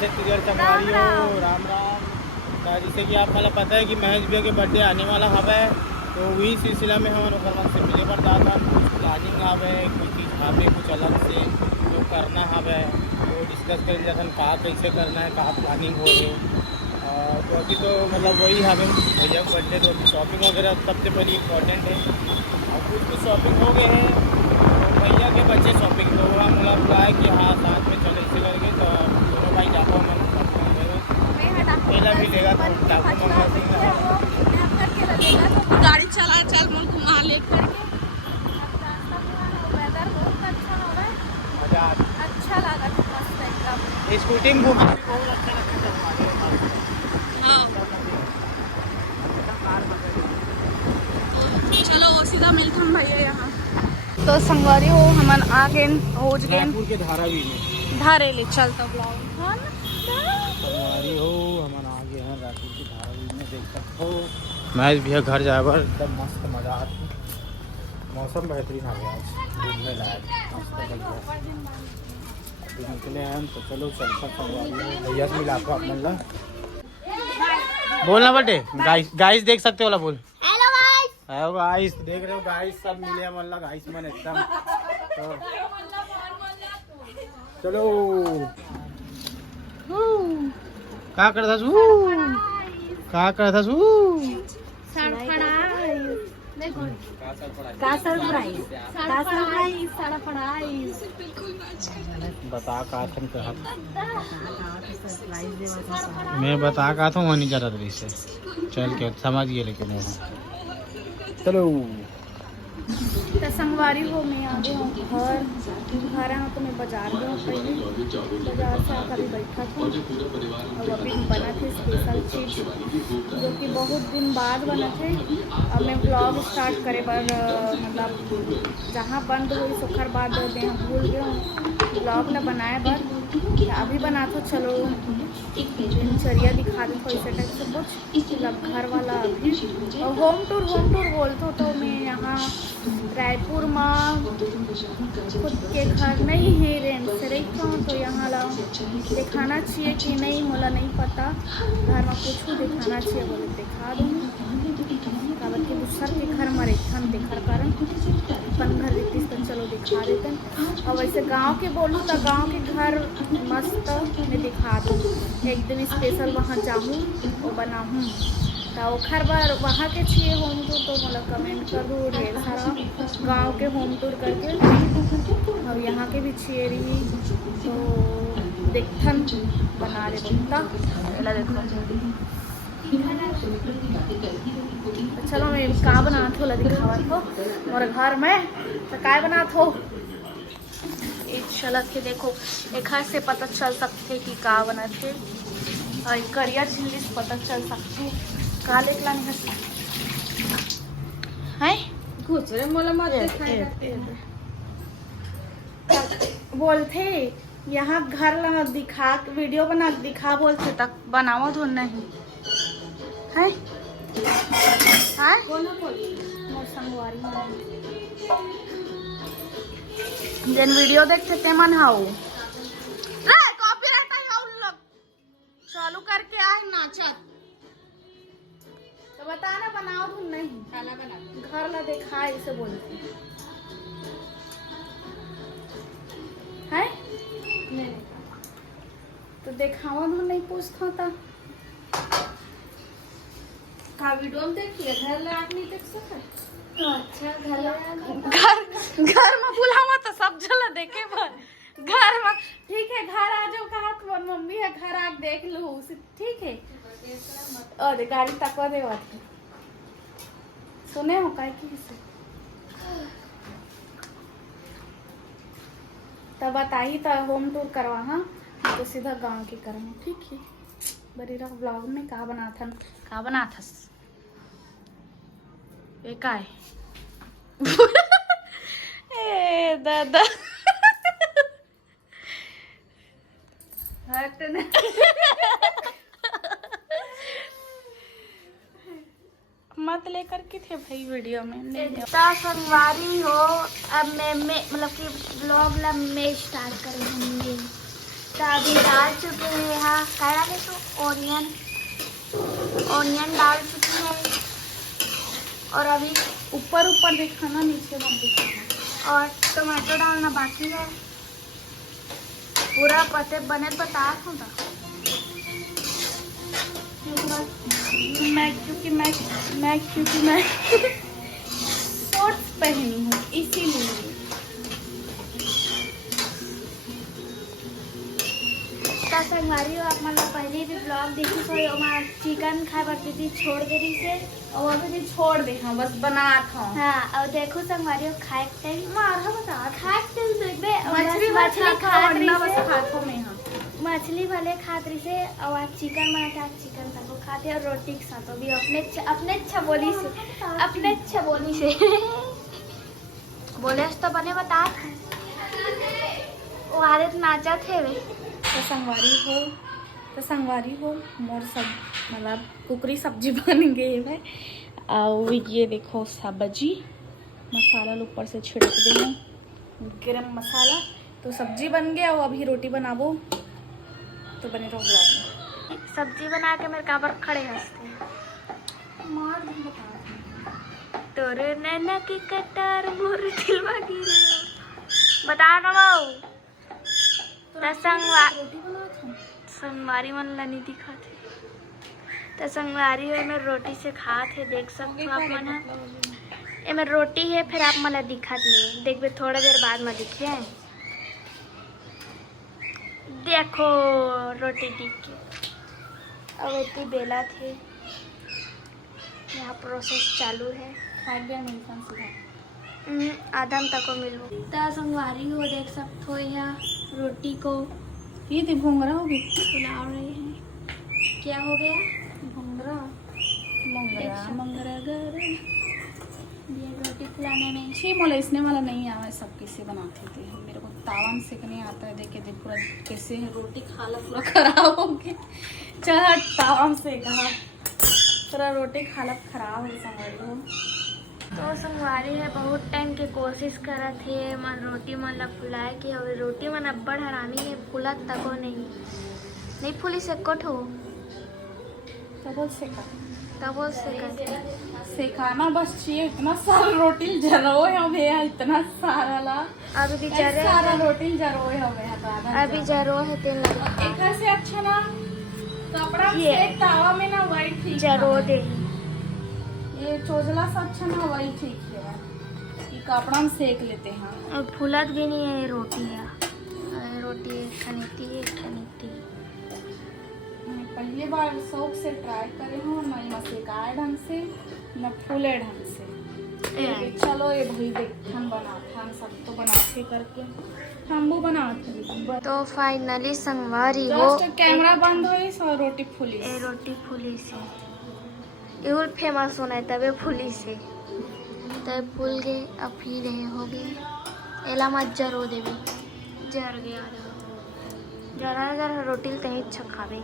छत्तीसगढ़ संगवारी हो, राम राम। जैसे कि आप मतलब पता है कि महेश भैया के बर्थडे आने वाला हवा है, तो वही सिलसिला में हम ओकर से मिले पर जाता कुछ प्लानिंग हवे, कोई चीज़ हवे कुछ अलग से जो करना हवे, तो डिस्कस कर जैसे कहाँ कैसे करना है, कहाँ प्लानिंग हो रही। तो अभी तो मतलब वही हमें भैया का बर्थडे, तो अभी शॉपिंग वगैरह सबसे पहले इम्पोर्टेंट है। और कुछ भी शॉपिंग हो गए हैं, तो भैया के बच्चे शॉपिंग तो हुआ मतलब हुआ है कि हाँ साथ में चले इसे करके, तो दोनों भाई जाता हूँ मैं पहला भी लेगा तो डाकू मंगा देंगे। गाड़ी चला चल मन घुमा ले करके मजा अच्छा लगा, मस्त एकदम। स्कूटी में घूमने में बहुत अच्छा लगता है। हाँ चलो सीधा मिलते हम भैया यहाँ। तो संगवारी हो हमन आ गए पहुँच गए रायपुर के धारावी में धारे ले चलता ब्लॉग संगवारी हो हमन आ गए हैं रायपुर के धारावी में। देख सकते हो महेश भैया घर जाए पर एकदम मस्त मजा आती, मौसम बेहतरीन आ गया आज, घूमने लायक मस्त बढ़िया। अभी निकले हैं तो चलो चलता संगवारी हो भैया से मिला को अपने ला बोलना बटे गाइस देख सकते हो ला बोल हेलो गाइस देख रहे हो गाइस सब मिले हैं मतलब गाइस मन एकदम। तो चलो क्या करता तू क्या करता तू बता का मैं बता का था वहाँ नहीं जा रहा था इससे चल के समझ गए लेकिन चलो तो संगवारी हो मैं आ गई हूँ घर आना तो मैं बाजार गई हूँ, पहले बाजार से आकर भी बैठा था और अभी बना थे स्पेशल चीज़ जो कि बहुत दिन बाद बना थे। अब मैं ब्लॉग स्टार्ट करे पर मतलब जहाँ बंद हुई सुखर बाद दे भूल गए हूँ ब्लॉग न बनाए पर अभी बना तो चलो दिनचर्या दिखा दे थोड़ी से टाइप से कुछ मतलब घर वाला अभी और होम टूर बोलते तो मैं यहाँ रायपुर में खुद के घर नहीं है रेंट से रहती हूँ, तो यहाँ ला दिखाना चाहिए कि नहीं मोला नहीं पता घर में कुछ दिखाना चाहिए बोले दिखा दूँगी काबर के दूसर के घर में रहते हम देखर कारण अपन घर रहती तो चलो दिखा देते। और वैसे गांव के बोलूँ तो गांव के घर मस्त मैं दिखा दूँ, एक दिन स्पेशल वहाँ जाऊँ और बनाऊँ तो खर बार वहाँ के चाहिए होम टूर तो मतलब कमेंट कर दो ढेर सारा गांव के होम टूर करके और यहाँ के भी चाहिए रही तो देखन बना ले बनता देखो। चलो मैं का बनात हो दिखावत हो और घर में तो काय बनात हो एक चलत के देखो एक हाथ से पता चल सकते कि का बनत है और करियर चिल्ली से पता चल सकती है का लेकला नहीं है घुसरे मोला मत बोलते यहाँ घर लगा दिखा वीडियो बना दिखा बोलते तक बनाओ तो नहीं है जन वीडियो देखते ते मन हाउ कॉपीराइट आई हाउ चालू करके आए नाचत तो बता ना बनाओ तुम नहीं खाना बना घर ला देखा इसे बोलते है नहीं तो देखावा तुम नहीं पूछता था का वीडियो में देख लिया घर ला आप नहीं देख सके अच्छा घर में बुलावा तो सब जला देखे पर घर में ठीक है घर आ जाओ कहा तुम्हारी मम्मी है घर आ देख लो ठीक है और गाड़ी तकवा दे सुने हो काय की से तब बताई तो होम टूर करवा हाँ तो सीधा गांव की करेंगे ठीक है बड़ी रख ब्लॉग में का बना था ये का है ए दादा हट ना मत लेकर के थे भाई वीडियो में संगवारी हो। अब मैं मतलब कि ब्लॉग ला मैं स्टार्ट करेंगे तो अभी डाल चुके हैं यहाँ, क्या डाले तो ऑनियन डाल चुकी है। और अभी ऊपर ऊपर दिखाना, नीचे मत दिखाना। और टमाटो डालना बाकी है। पूरा पते बने बता हूँ मैं शॉर्ट्स पहनी हूँ इसीलिए। संगवारी हो, आप मतलब पहले भी ब्लॉग देखी तो चिकन खाए पड़ती थी छोड़ दे रही से, और अभी भी छोड़ दे, हाँ बस बना था। हाँ और देखो संगवारी हो खाए टाइम मारा बता खाए टाइम देखबे मछली खातों में, हाँ मछली भले खात रही से और आज चिकन बना के आज चिकन तक खाते और रोटी के साथ भी अपने अच्छा बोली से बोले तो बने बता वो आदत नाचा थे वे। तो संगवारी हो मोर सब मतलब कुकरी सब्जी बन गई है। और ये देखो सब्जी मसाला ऊपर से छिड़क देना, गरम मसाला। तो सब्जी बन गया और अभी रोटी बनाबो, तो बने रहो ब्लॉग में। सब्जी बना के मेरे काबर खड़े हंसते मार तोरे नैना की कटार मोर दिलवा गिरे बता ना बाऊ। संगवारी मन ला नहीं दिखाते तो संगवारी है में रोटी से खाते देख सकते हो आप मन। ये में रोटी है फिर आप मला दिखत नहीं देखबे थोड़ा देर बाद में दिखे। देखो रोटी दिख के अब इतनी बेला थे। यहाँ प्रोसेस चालू है। आदम तक को मिलो ता संगवारी हो देख सकते हो यहाँ रोटी को ये तो भोंगरा होगी, फुला रहे हैं। क्या हो गया भोंगरा ये रोटी फुलाने में छी मोला इसने वाला नहीं आवा, सब कैसे बनाते थे। मेरे को तावा में सेकने आता है, देख के देख पूरा कैसे रोटी खाला पूरा खराब हो गया। चल तावा में सेका पूरा रोटी खाला खराब हो समझ लो। तो संगवारी है बहुत टाइम के कोशिश करा थे मन रोटी मन ला फुलाए के और रोटी मन अब्बड़ हरामी है फुलत तको नहीं फुली से कट हो तबो सेका सेकाना बस चाहिए। इतना सारा रोटी जरो है भैया, इतना सारा ला अभी भी जरे सारा रोटी जरो है भैया। अभी जरो है तेल एक से अच्छा ना कपड़ा से तावा में ना वाइट ठीक जरो दे ये चोजला से अच्छा ना वही ठीक है, ये कपड़ा में सेक लेते हैं। और फुलत भी नहीं है रोटी है रोटी खनीती पहली बार शौक से ट्राई करे हो, न सेकाए ढंग से न फूले ढंग से। चलो ये भाई देख हम बनाते हम सब तो बनाते करके हम वो बनाते। तो फाइनली संगवारी हो कैमरा बंद हो सो रोटी फूली से इहुल फेमस होना है तबे फूली से तब फूल गए अब पी रहे हो गए। एला मत जरो देवी जर गया जरा रोटी कहीं अच्छा खावे।